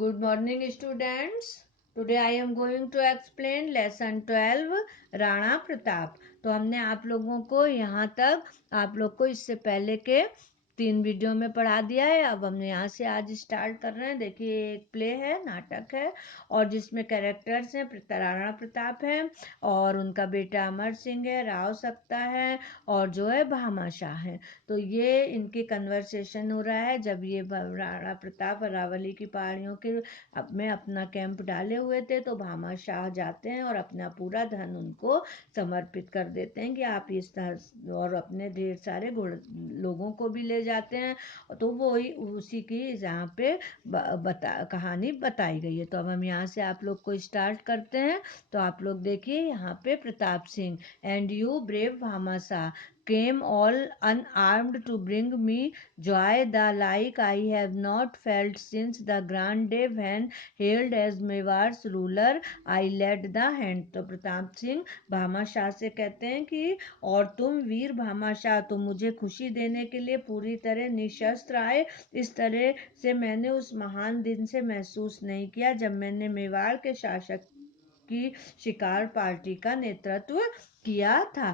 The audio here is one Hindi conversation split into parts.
Good morning, students. Today I am going to explain lesson 12 Rana Pratap. तो हमने आप लोगों को यहाँ तक आप लोग को इससे पहले के 3 वीडियो में पढ़ा दिया है। अब हम यहाँ से आज स्टार्ट कर रहे हैं। देखिए एक प्ले है, नाटक है, और जिसमें कैरेक्टर्स हैं राणा प्रताप है और उनका बेटा अमर सिंह है, राव सक्ता है और जो है भामाशाह है। तो ये इनकी कन्वर्सेशन हो रहा है जब ये राणा प्रताप अरावली की पहाड़ियों के में अपना कैंप डाले हुए थे। तो भामाशाह जाते हैं और अपना पूरा धन उनको समर्पित कर देते हैं कि आप इस तरह, और अपने ढेर सारे लोगों को भी ले जाते हैं। तो वो ही उसी की यहाँ पे कहानी बताई गई है। तो अब हम यहाँ से आप लोग को स्टार्ट करते हैं। तो आप लोग देखिए यहाँ पे Pratap Singh, and you brave Bhamashah came all unarmed to bring me joy the like I have not felt since the grand day when hailed as Mewar's ruler I led the hand। तो प्रताप सिंह भामाशाह से कहते हैं कि और तुम वीर भामाशाह, तुम मुझे खुशी देने के लिए पूरी तरह निशस्त्र आए। इस तरह से मैंने उस महान दिन से महसूस नहीं किया जब मैंने मेवाड़ के शासक की शिकार पार्टी का नेतृत्व किया था।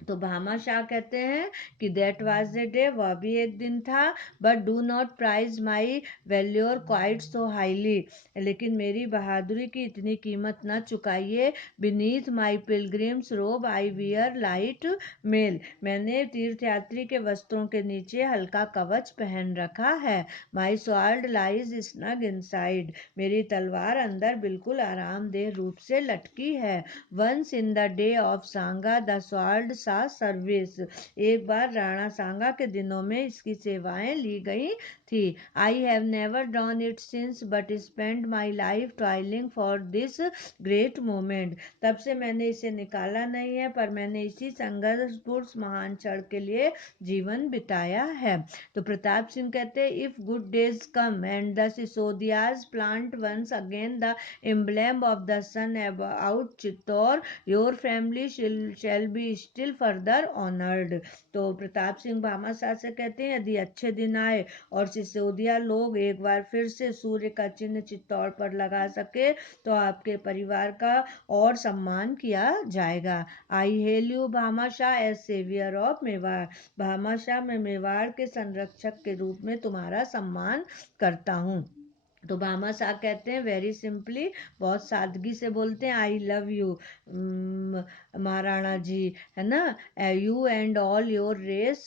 तो भामाशाह कहते हैं कि दैट वाज द डे, वह भी एक दिन था, but do not prize my valour quite so highly, लेकिन मेरी बहादुरी की इतनी कीमत न चुकाइए। बीनीथ माई पिलग्रिम्स रोब आई वियर लाइट मेल, मैंने तीर्थयात्री के वस्त्रों के नीचे हल्का कवच पहन रखा है। My sword lies snug inside, मेरी तलवार अंदर बिल्कुल आरामदेह रूप से लटकी है। Once in the day of Sanga the sword saw service, एक बार राणा सांगा के दिनों में इसकी सेवाएं ली गई थी। I have never drawn it since but spend my life toiling for this great moment, तब से मैंने इसे निकाला नहीं है, पर मैंने इसी संघर्षपूर्ण महान क्षण के लिए जीवन बिताया है। तो प्रताप सिंह कहते हैं if good days come and the Sisodias plant once again the emblem of the sun about Chittor, your family shall be still further honored। तो प्रताप सिंह भामाशाह से कहते हैं यदि अच्छे दिन आए और सिसोदिया लोग एक बार फिर से सूर्य का चिन्ह चित्तौड़ पर लगा सके तो आपके परिवार का और सम्मान किया जाएगा। I hail you Bhamashah as saviour of Mewar, Bhamashah मैं मेवाड़ के संरक्षक के रूप में तुम्हारा सम्मान करता हूँ। तो भामाशाह कहते हैं वेरी सिंपली, बहुत सादगी से बोलते हैं, I love you Maharana ji, है ना, you and all your race.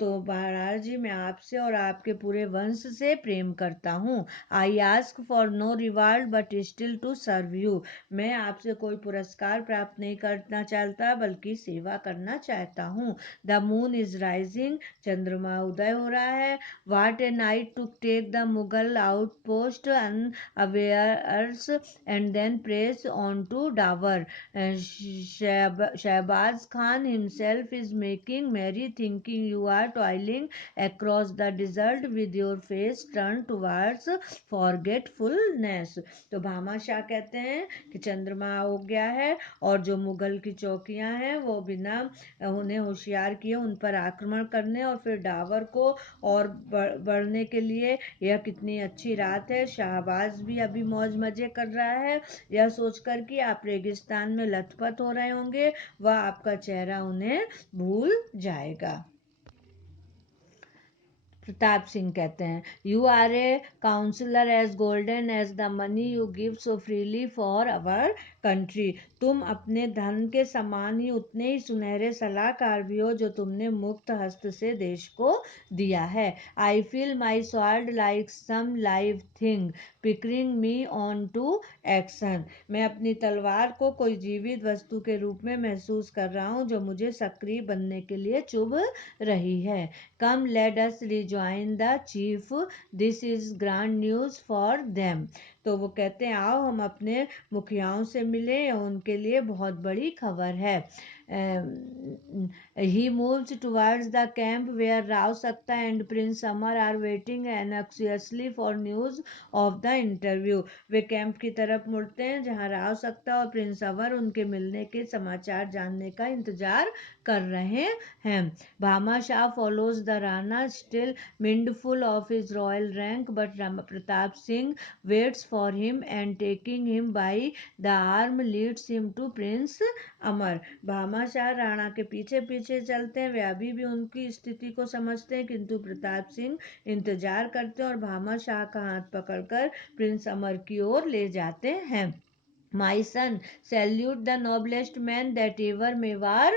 तो महाराणा जी मैं आपसे और आपके पूरे वंश से प्रेम करता हूँ। I ask for no reward but still to serve you, मैं आपसे कोई पुरस्कार प्राप्त नहीं करना चाहता बल्कि सेवा करना चाहता हूँ। द मून इज राइजिंग, चंद्रमा उदय हो रहा है। Wait a night to take the Mughal outpost unawares and then press on to Dawar. Shahbaz Khan himself is making merry thinking you are toiling across the desert with your face turned towards forgetfulness। तो भामाशाह कहते हैं कि चंद्रमा हो गया है और जो मुगल की चौकियां हैं वो बिना उन्हें होशियार किए उन पर आक्रमण करने और फिर डावर को और बढ़ने के लिए यह कितनी अच्छी रात है। शाहबाज भी अभी मौज मजे कर रहा है, यह सोचकर कि आप रेगिस्तान में लथपथ हो रहे होंगे, वह आपका चेहरा उन्हें भूल जाएगा। प्रताप सिंह कहते हैं you are a counsellor as golden as the money you give so freely for our country, तुम अपने धन के समान ही उतने ही सुनहरे सलाहकार भी हो जो तुमने मुक्त हस्त से देश को दिया है। I feel my sword like some live thing pricking me on to action, मैं अपनी तलवार को कोई जीवित वस्तु के रूप में महसूस कर रहा हूँ जो मुझे सक्रिय बनने के लिए चुभ रही है। Come let us rejoin the chief, this is grand news for them, तो वो कहते हैं आओ हम अपने मुखियाओं से मिलें, उनके लिए बहुत बड़ी खबर है। he moves towards the camp where Rao Sakta and Prince Amar are waiting anxiously for news of the interview. Way camp की तरफ मुड़ते हैं जहां राव सक्ता और प्रिंस अमर उनके मिलने के समाचार जानने का इंतजार कर रहे हैं. Bhama Shah follows the Rana, still mindful of his royal rank, but Pratap Singh waits for him and taking him by the arm leads him to Prince Amar. Bhama Shah Rana के पीछे पीछे चलते हैं. वे अभी भी उनकी स्थिति को समझते हैं, किंतु प्रताप सिंह इंतजार करते हैं और भामा शाह का हाथ पकड़कर प्रिंस अमर की ओर ले जाते हैं. My son, salute the noblest man that ever Mewar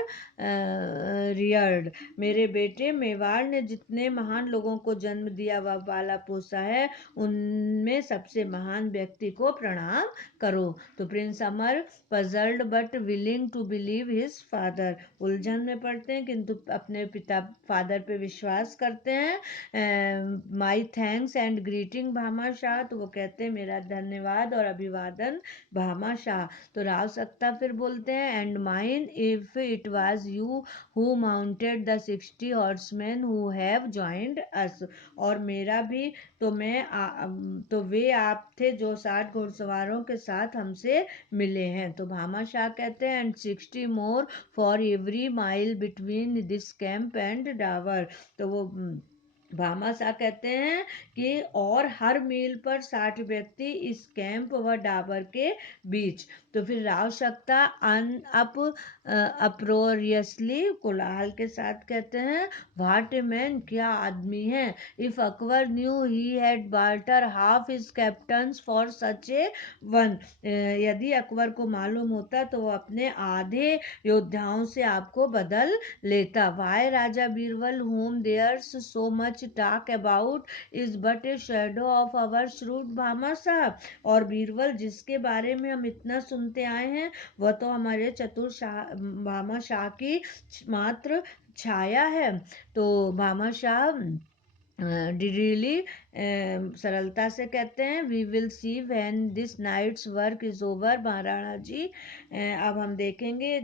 reared. मेरे बेटे, मेवाड़ ने जितने महान लोगों को जन्म दिया व पाला पोसा है, उनमें सबसे महान व्यक्ति को प्रणाम करो. तो prince Amar puzzled but willing to believe his father, उलझन में पड़ते हैं किंतु अपने पिता फादर पे विश्वास करते हैं. माई thanks and greeting Bhama Shah, तो वो कहते हैं मेरा धन्यवाद और अभिवादन भामा शाह. तो राव सक्ता फिर बोलते हैं and mine if it was you who mounted the 60 horseman who have joined us, और मेरा भी तो तो वे आप थे जो 60 घुड़सवारों के साथ हमसे मिले हैं. तो भामा शाह कहते हैं and 60 more for every mile between this camp and Dawar. तो वो भामा शाह कहते हैं कि और हर मील पर 60 व्यक्ति इस कैंप व डाबर के बीच. तो फिर राव सक्ता अप अप्रोरियसली कोलाहल के साथ कहते हैं व्हाट ए मैन, क्या आदमी है. If Akbar new he had barter half his captains for such A one, यदि अकबर को मालूम होता तो वो अपने आधे योद्धाओं से आपको बदल लेता. Y Raja Birbal whom there's so much talk about is but a shadow of our shrewd Bhama साहब, और बीरबल जिसके बारे में हम इतना सुनते आए हैं वह तो हमारे चतुर भामा शाह की मात्र छाया है. तो भामा शाह डिडली सरलता से कहते हैं we will see when this night's work is over Maharana ji. अब हम देखेंगे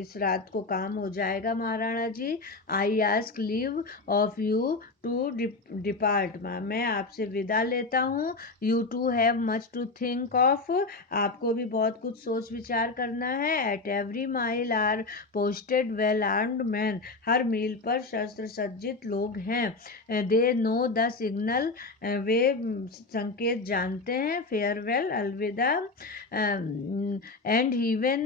इस रात को काम हो जाएगा Maharana ji. I ask leave of you to depart, मैं आपसे विदा लेता हूँ. You too have much to think of, आपको भी बहुत कुछ सोच विचार करना है. At every mile are posted well armed man, हर मील पर शस्त्र सज्जित लोग हैं. दे नो द सिग्नल, वे संकेत जानते हैं. फेयरवेल, अलविदा, and even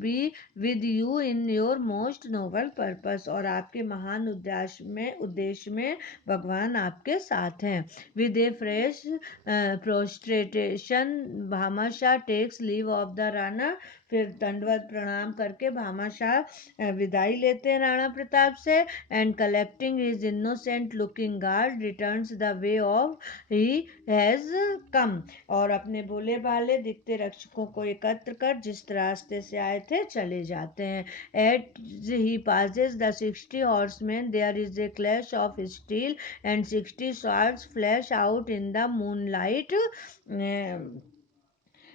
be with you in your most noble purpose, और आपके महान उद्देश्य में भगवान आपके साथ हैं. With A fresh prostration Bhama Shah takes leave of the Rana, फिर दंडवत प्रणाम करके भामा शाह विदाई लेते हैं राणा प्रताप से. And collecting his innocent looking guard returns the way of he has come, और अपने भोले भाले दिखते रक्षकों को एकत्र कर जिस रास्ते से आए थे चले जाते हैं. At he passes the 60 horsemen there is a clash of steel and 60 swords flash out in the moonlight.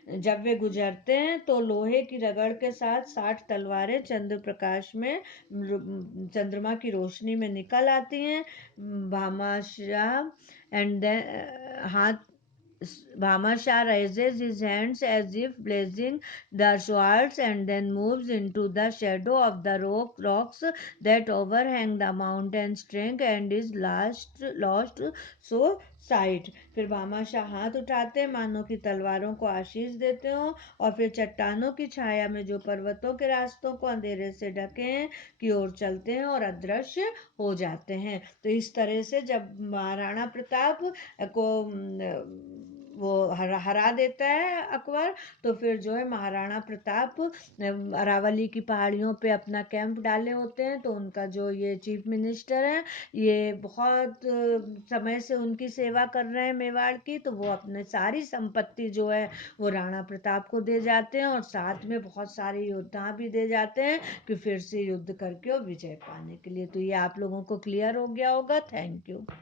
जब वे गुजरते हैं तो लोहे की रगड़ के साथ 60 तलवारें चंद्र प्रकाश में चंद्रमा की रोशनी में निकल आती हैं. भामाशाह एंड देन हाथ Bhama Shah raises his hands as if blazing the swords and then moves into the shadow of the rocks that overhang the mountain's trunk and is lost so sight. फिर भामा शाह हाथ उठाते हैं मानो कि तलवारों को आशीष देते हो, और फिर चट्टानों की छाया में जो पर्वतों के रास्तों को अंधेरे से ढके हैं की ओर चलते हैं और अदृश्य हो जाते हैं. तो इस तरह से जब महाराणा प्रताप को वो हरा देता है अकबर, तो फिर जो है महाराणा प्रताप अरावली की पहाड़ियों पे अपना कैंप डाले होते हैं. तो उनका जो ये चीफ मिनिस्टर है ये बहुत समय से उनकी सेवा कर रहे हैं मेवाड़ की, तो वो अपने सारी संपत्ति जो है वो राणा प्रताप को दे जाते हैं और साथ में बहुत सारे योद्धा भी दे जाते हैं कि फिर से युद्ध करके और विजय पाने के लिए. तो ये आप लोगों को क्लियर हो गया होगा. Thank you.